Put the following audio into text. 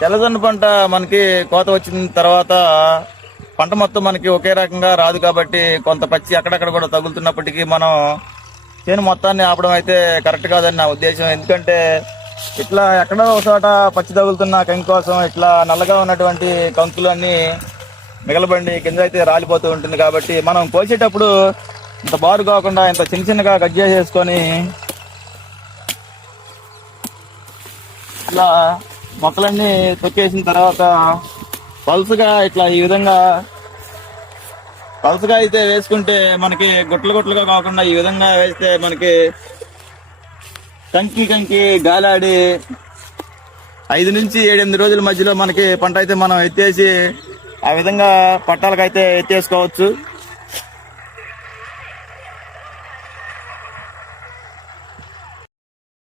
తెల్లజొన్న పంట మనకి కోత వచ్చిన తర్వాత పంట మొత్తం మనకి ఒకే రకంగా రాదు కాబట్టి కొంత పచ్చి అక్కడక్కడ కూడా తగులుతున్నప్పటికీ మనం చేను మొత్తాన్ని ఆపడం అయితే కరెక్ట్ కాదని నా ఉద్దేశం. ఎందుకంటే ఇట్లా ఎక్కడో ఒక చోట పచ్చి తగులుతున్న కంకి కోసం ఇట్లా నల్లగా ఉన్నటువంటి కంకులన్నీ మిగలబండి కింద అయితే రాలిపోతూ ఉంటుంది. కాబట్టి మనం కోసేటప్పుడు ఇంత బారు కాకుండా ఇంత చిన్న చిన్నగా కట్ చేసేసుకొని ఇట్లా మొక్కలన్నీ తొక్కేసిన తర్వాత పలుసుగా ఇట్లా ఈ విధంగా పలుసుగా అయితే వేసుకుంటే మనకి గుట్లు గుట్లుగా కాకుండా ఈ విధంగా వేస్తే మనకి కంకి గాలాడి 5 నుంచి 7-8 రోజుల మధ్యలో మనకి పంట అయితే మనం ఎత్తేసి ఆ విధంగా పట్టాలకైతే ఎత్తేసుకోవచ్చు.